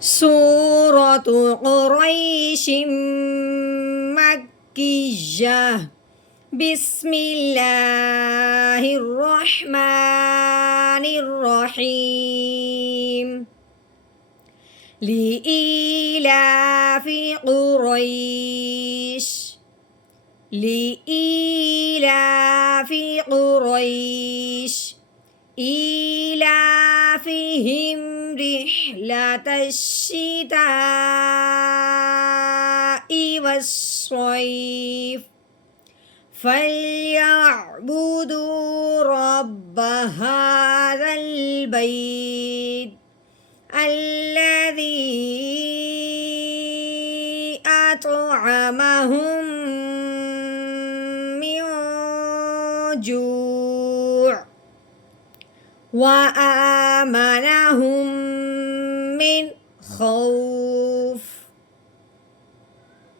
سورة قريش مكية بسم الله الرحمن الرحيم لإيلاف قريش لإيلاف قريش إيلافهم رحلة الشتاء والصيف فليعبدوا رب هذا البيت الذي أطعمهم من جوع وآمنهم من